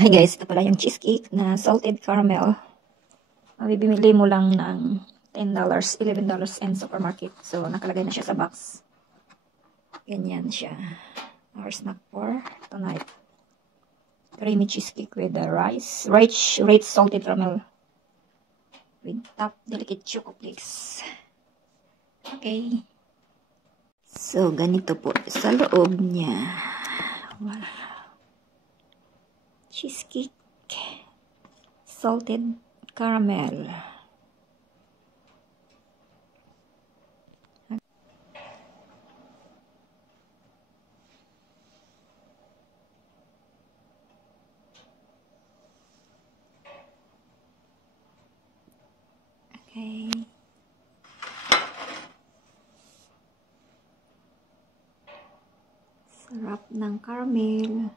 Hi guys, ito pala yung cheesecake na salted caramel. Bibili mo lang ng $10, $11 in supermarket. So, nakalagay na siya sa box. Ganyan siya. Our snack for tonight. Creamy cheesecake with the rice. Rich salted caramel. With top delicate choco flakes. Okay. So, ganito po sa loob niya. Wow. Cheesecake, salted caramel. Okay. Sarap ng caramel.